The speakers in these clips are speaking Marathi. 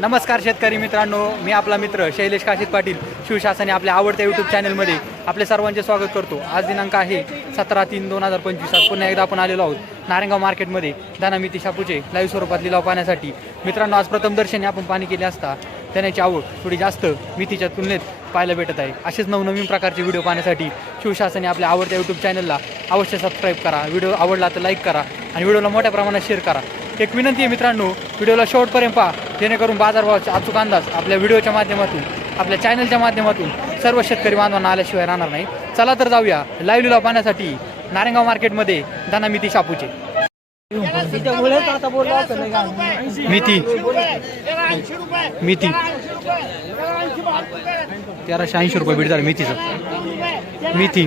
नमस्कार शेतकरी मित्रांनो मी आपला मित्र शैलेश काशीत पाटील शिवशासने आपल्या आवडत्या यूट्यूब चॅनलमध्ये आपले सर्वांचे स्वागत करतो. आज दिनांक आहे सतरा तीन दोन हजार पंचवीस पुन्हा एकदा आपण आलेलो आहोत नारायणगाव मार्केटमध्ये. दानामिती शापूचे लाईव्ह स्वरूपात लिलाव पाहण्यासाठी. मित्रांनो आज प्रथमदर्शनी आपण पाणी केले असता त्याची आवड थोडी जास्त मितीच्या तुलनेत पाहायला भेटत आहे. असेच नवनवीन प्रकारचे व्हिडिओ पाहण्यासाठी शिवशासने आपल्या आवडत्या यूट्यूब चॅनलला अवश्य सबस्क्राईब करा. व्हिडिओ आवडला तर लाईक करा आणि व्हिडिओला मोठ्या प्रमाणात शेअर करा. एक विनंती आहे मित्रांनो व्हिडिओला शेवटपर्यंत पहा जेणेकरून बाजारभावाचा अचूक अंदाज आपल्या व्हिडिओच्या माध्यमातून आपल्या चॅनलच्या माध्यमातून सर्व शेतकरी बांधवांना आल्याशिवाय राहणार नाही. चला तर जाऊया लाईव्ह लिलाव पाहण्यासाठी नारायणगाव मार्केटमध्ये दानामिती शापूचे. मिती. मिती. तेराशे ऐंशी रुपये भेट झालं मिथीचं मिथी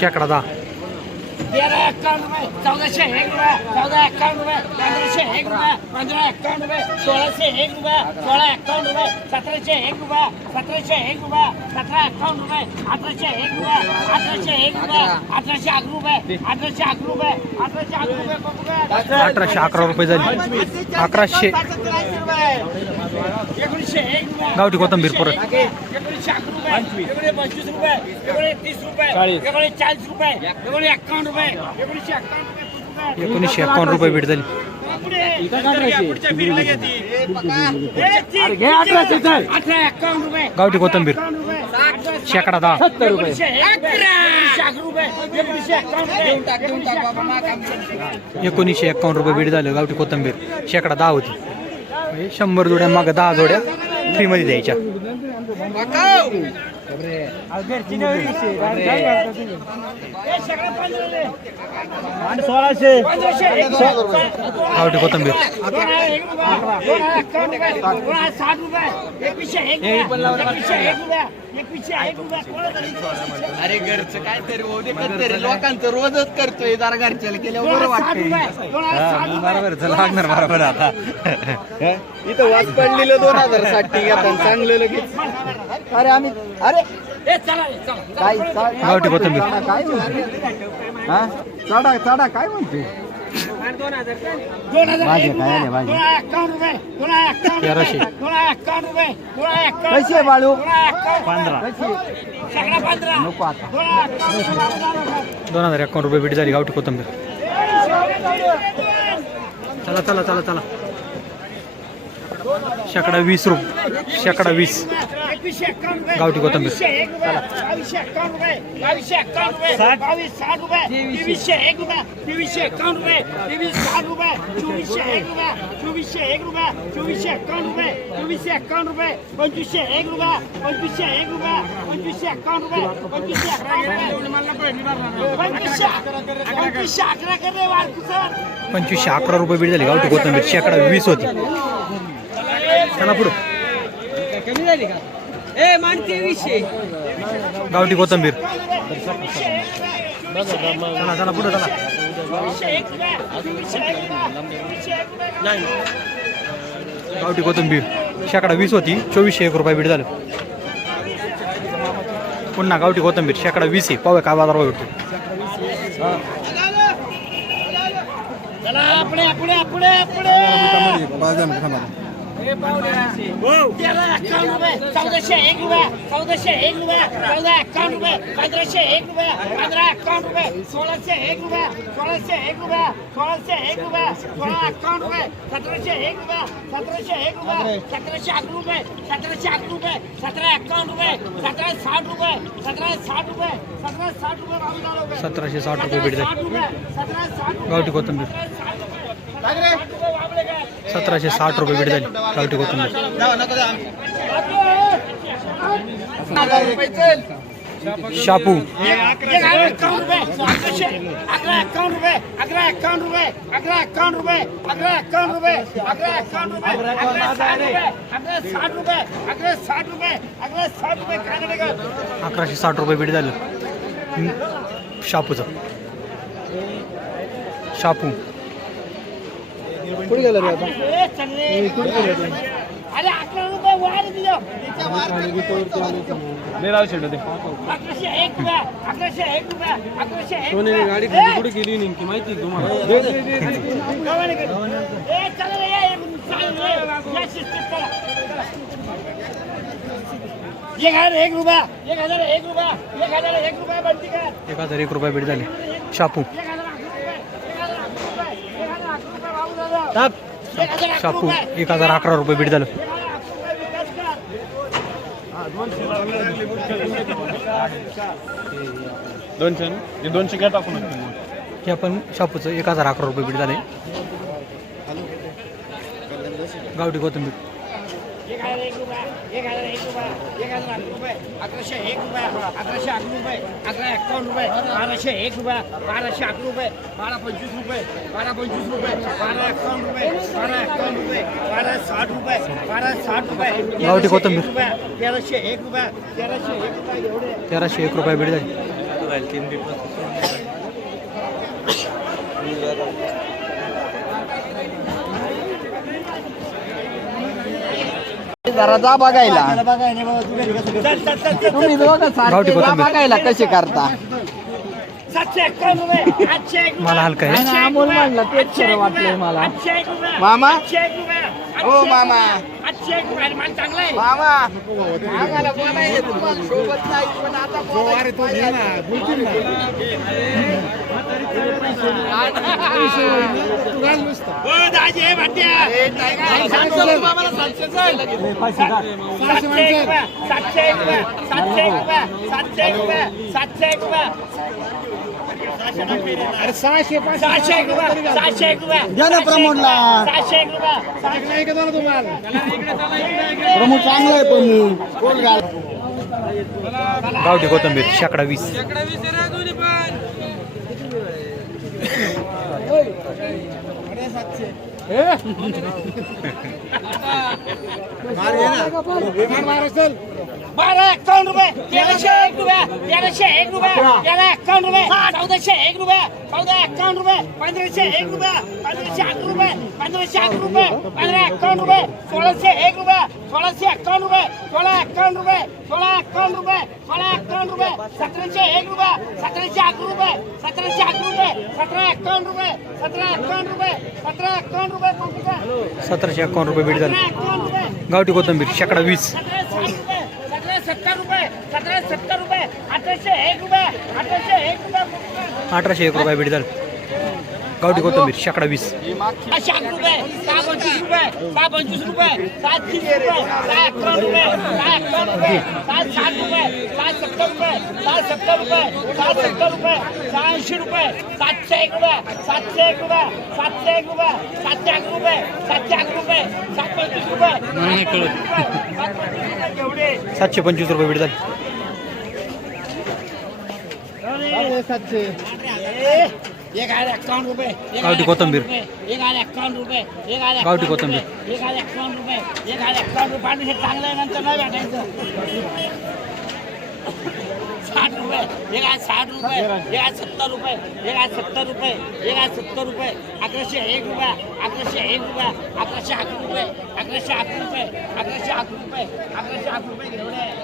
शेकडा दहा. तेरा एक्कावन्न रुपये चौदाशे एक रुपये चौदा एक्कावन्न रुपये पंधराशे एक रुपये पंधरा एक्कावन्न रुपये सोळाशे एक रुपये सोळा एक्कावन्न रुपये सतराशे एक रुपये सतराशे एक रुपये सतरा एक्कावन्न रुपये अठराशे एक रुपये अठराशे एक रुपये अठराशे अकरा रुपये अठराशे अकरा रुपये अठराशे अकरा रुपये? अठराशे अकरा रुपये झाली अकराशे गावठी कोथंबीर परत. एकोणीसशे एकावन्न रुपये बीट झाली. गावठी कोथंबीर. शेकडा दहा. सत्तर रुपये एकोणीसशे एकावन्न रुपये बीट झालं गावठी कोथंबीर. शेकडा दहा होती. शंभर जोड्या मग दहा जोड्या फ्रीमध्ये द्यायच्या. सोळाशे. कोथंबीर. साठ रुपये एकवीसशे अरे घरचं काय तरी होऊ दे तरी लोकांचं रोजच करतोय जरा घरच्याला केल्यावर बरं वाटतंय. बरोबर लागणार बरोबर आता. इथं वाच पडलेलं दोन हजारसाठी घेतात चांगलं लगेच. अरे आम्ही अरे. काय काय गावठी कोथंबीर. काय म्हणते? हा? चढा चढा काय म्हणते? दोन हजार भाजी काय आले, तेराशे. कशी आहे बाळू. पंधरा. नको आता. दोन हजार एकावन्न रुपये बीट झाली गावठी कोथंबीर. चला चला चला चला. शेकडा वीस रुपये शेकडा वीस. गावठी कोथिंबीर. पंचवीसशे एक रुपये. पंचवीसशे एक रुपये. पंचवीसशे एक्कावन्न रुपये. पंचवीसशे एक्कावन्न रुपये. पंचवीसशे पंचवीसशे अकरा रुपये बीट झाली गावठी कोथंबीर. शेकडा वीस होती. चला पुढं? गावठी कोथंबीर. चला चला पुढं चला. गावठी कोथंबीर. शेकडा वीस होती चोवीसशे एक रुपये बीट झालं. पुन्हा गावठी कोथंबीर शेकडा वीस आहे. पाहूया काय बाजार भेटतो तेरा एक्कावन्न रुपये चौदाशे एक रुपये चौदाशे एक रुपये चौदा एक्कावन्न रुपये पंधराशे एक रुपये पंधरा एक्कावन्न रुपये सोळाशे एक रुपये सोळाशे एक रुपये सोळाशे एक रुपये सोळा एक्कावन्न रुपये सतराशे एक रुपये सतराशे एक रुपये सतराशे अकरा रुपये सतराशे अकरा रुपये सतरा एक्कावन्न रुपये सतरा साठ रुपये सतरा साठ रुपये सतरा साठ रुपये. सतराशे रुपये गावठी कोथंबीर साठ रुपये बाबले काय सतराशे साठ रुपये भेट झाली. गावठी कोथंबीर. शापू. रुपये अकराशे अकरा अकरा अकरा अकरा साठ रुपये भेट अकराशे साठ रुपये झालं. हं, शापूचं. शापू. कुठे गेलं रे आता? एक रुपया गाडी कुठे गेली नेमकी? माहिती तुम्हाला. एक हजार एक रुपया एक हजार एक रुपया एक हजार एक रुपया बनती का? एक हजार एक रुपये बीट झाले. शापू एक हजार अकरा रुपये एक हजार अकरा रुपये भाऊ दादा एक हजार अकरा शापू एक हजार अकरा रुपये बीट झालं. दोनशे दोनशे घ्या टाकून. हे आपण शापूचं एक हजार अकरा रुपये बीट झाले. गावठी कोथिंबीर. एक हजार एक रुपया एक हजार एक रुपया एक हजार अकरा रुपये अकराशे एक रुपया अकराशे अकरा रुपये अकरा एकावन्न रुपये बाराशे एक रुपया बाराशे अकरा रुपये बारा पंचवीस रुपये बारा पंचवीस रुपये बारा एकावन्न रुपये बारा एकावन्न रुपये बारा साठ रुपये बारा साठ रुपये रुपया तेराशे एक रुपया तेराशे एक रुपया एवढे. तेराशे एक रुपये बीट झाले जरा जा बघायला तुम्ही दोघं सारखे जा कसे करता मला हलकं आहे. अमोल म्हणला तेच खरं वाटलंय रुपया, मला. मामा? एक मामा. मामा. आम्हाला बोलायला तुम्हाला सोबत नाही पण आता बोलायचं ओ दाजी हे भाट्या. सातशे एक रुपया सातशे एक सातशे एक सातशे एक सातशे एक अरे सहाशे सहाशे एक रुपया सहाशे एक रुपया. द्या ना प्रमोदला. सहाशे एक रुपया. सहाशे एक प्रमुख चांगलं आहे प्रमुख कोण घाल गावठी कोथिंबीर शेकडा वीस. बारा एकावन्न रुपये तेराशे एक रुपया तेराशे एक रुपये तेरा एकावन्न रुपये चौदाशे एक रुपये चौदा एकावन्न रुपये पंधराशे एक रुपये पंधराशे अकरा रुपये पंधराशे अकरा रुपये पंधरा एकावन्न रुपये सोळाशे एक रुपये सोळाशे एकावन्न रुपये सोळा एकावन्न रुपये सोळा एकावन्न रुपये सोळा एकावन्न रुपये सतराशे एक रुपया सतराशे अकरा रुपये सतराशे अकरा रुपये सतरा एकावन्न रुपये सतरा एकावन्न रुपये सतरा एकावन्न रुपये? सतराशे एकावन्न रुपये बीट झाले गावठी कोथिंबीर शेकडा वीस सतरा सत्तर रुपये सतरा सत्तर रुपये अठराशे एक रुपये अठराशे एक रुपये अठराशे एक रुपये बीट झाले गावठी कोथिंबीर शेकडा वीस रुपये रुपये रुपये सत्तर सत्तर सातशे एक रुपये सातशे एक रुपये सातशे एक रुपये सातशे रुपये सातशे रुपये सात पंचवीस रुपये सातशे पंचवीस रुपये बीट झाले सातशे एक हजार एकावन्न रुपये एक गावठी कोथिंबीर. एक हजार एकावन्न रुपये एक हजार गावठी कोथिंबीर. एक हजार एकावन्न रुपये एक हजार एकावन्न रुपये पाणी हे चांगलं आहे नंतर नाही भेटायचं साठ रुपये एक हजार साठ रुपये एक हजार सत्तर रुपये एक हजार सत्तर रुपये एक हजार सत्तर रुपये अकराशे एक रुपया अकराशे एक रुपया अकराशे अकरा रुपये अकराशे अकरा रुपये अकराशे अकरा रुपये अकराशे अकरा रुपये एवढे